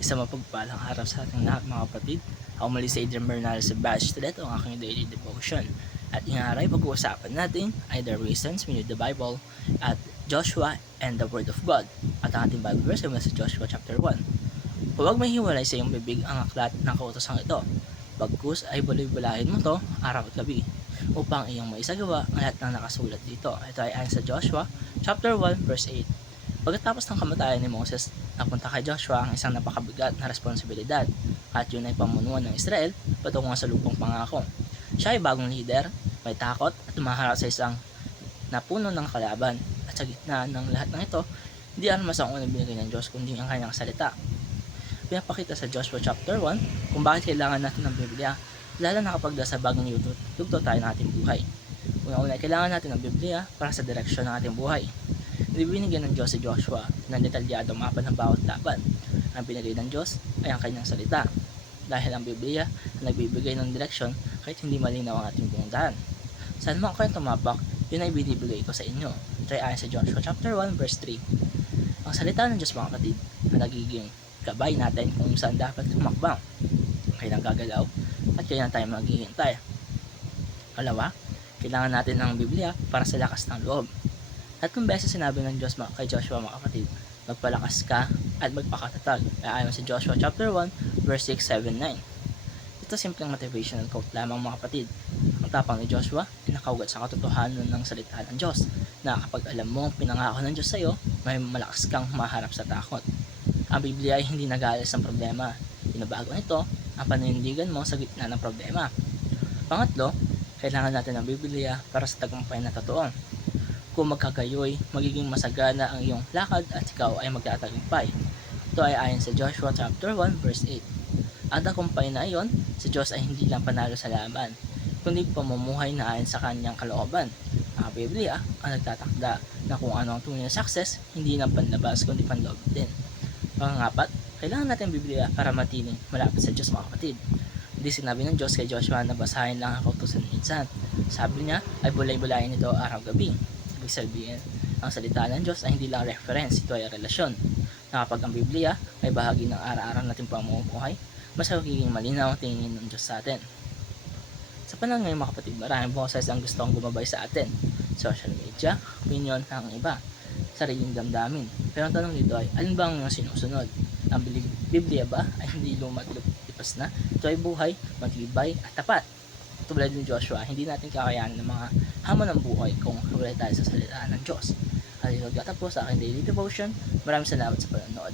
Isang mapagpalang araw sa ating lahat mga kapatid. Ako muli si Adrian Bernal sa Batch Today, ang aking daily devotion. At ingaray pag-uusapan natin ay the reasons we need the Bible at Joshua and the Word of God. At ang ating Bible verse ay mula sa Joshua chapter 1. Huwag mahiwalay sa iyong bibig ang aklat ng kautosang ito. Bagkus ay buloy-bulahin mo to araw at gabi upang iyong maisagawa ang lahat ng nakasulat dito. Ito ay ayon sa Joshua chapter 1 verse 8. Pagkatapos ng kamatayan ni Moses, napunta kay Joshua ang isang napakabigat na responsibilidad at yun ay pamunuan ng Israel patungo sa lupang pangako. Siya ay bagong leader, may takot at tumaharap sa isang napuno ng kalaban at sa gitna ng lahat ng ito, hindi armas ang unang binigay ng Diyos kundi ang kanyang salita. Pinapakita sa Joshua chapter 1 kung bakit kailangan natin ng Biblia, lalo na kapag sa bagong yugto tayo ng ating buhay. Una-una, kailangan natin ng Biblia para sa direksyon ng ating buhay. Ibinigyan ng Diyos si Joshua ng detalyadong mapa ng bawat laban. Ang binigay ng Diyos ay ang kanyang salita. Dahil ang Biblia na nagbibigay ng direksyon kahit hindi malinaw ang ating tungdaan. Saan mo kayo tumapak, yun ay binibigay ko sa inyo. Ito ay ayon sa Joshua chapter 1 verse 3. Ang salita ng Diyos mga kapatid na nagiging gabay natin kung saan dapat tumakbang. Kailan gagalaw at kailan tayo maghihintay. Kalawa, kailangan natin ng Biblia para sa lakas ng loob. Tatlong beses sinabi ng Diyos kay Joshua mga kapatid, magpalakas ka at magpakatatag. Ayon sa Joshua chapter 1 verse 6, 7, 9. Ito simpleng motivational quote lamang mga kapatid. Ang tapang ni Joshua ay nakaugat sa katotohanan ng salita ng Diyos na kapag alam mo ang pinangako ng Diyos sa iyo, may malakas kang maharap sa takot. Ang Biblia ay hindi nag-aalis ng problema. Binabago nito ang paninindigan mo sa gitna ng problema. Pangatlo, kailangan natin ng Biblia para sa tagumpay na totoo. Kung magkagayoy, magiging masagana ang iyong lakad at ikaw ay magtatagumpay. Ito ay ayon sa Joshua chapter 1 verse 8. Ang tagumpay na iyon, si Diyos ay hindi lang panalo sa laban, kundi pamumuhay na ayon sa kanyang kalooban. Ang Biblia ang nagtatakda na kung ano ang tunay na success, hindi lang panlabas kundi panloob din. Pangapat, kailangan natin Biblia para matiling malapit sa Diyos mga kapatid. Hindi sinabi ng Diyos kay Joshua na basahin lang ang kautusan minsan. Sabi niya ay bulay-bulayin ito araw-gabi. Ibig sabihin, ang salita ng Diyos ay hindi lang reference, ito ay relasyon. Na kapag ang Biblia ay bahagi ng araw-araw nating pamumuhay, mas magiging malinaw ang tingin ng Diyos sa atin. Sa panahon ngayon mga kapatid, maraming boses ang gustong gumabay sa atin. Social media, opinion ng iba, sariling damdamin. Pero ang tanong dito ay, alin ba ang sinusunod? Ang Biblia ba ay hindi lumat lipas na? Ito ay buhay, matibay at tapat. Tulad ni Joshua, hindi natin kakayanan ng mga hamon ng buhay kung wala tayo sa salita ng Diyos. At ito nagtatapos sa aking daily devotion. Maraming salamat sa panonood.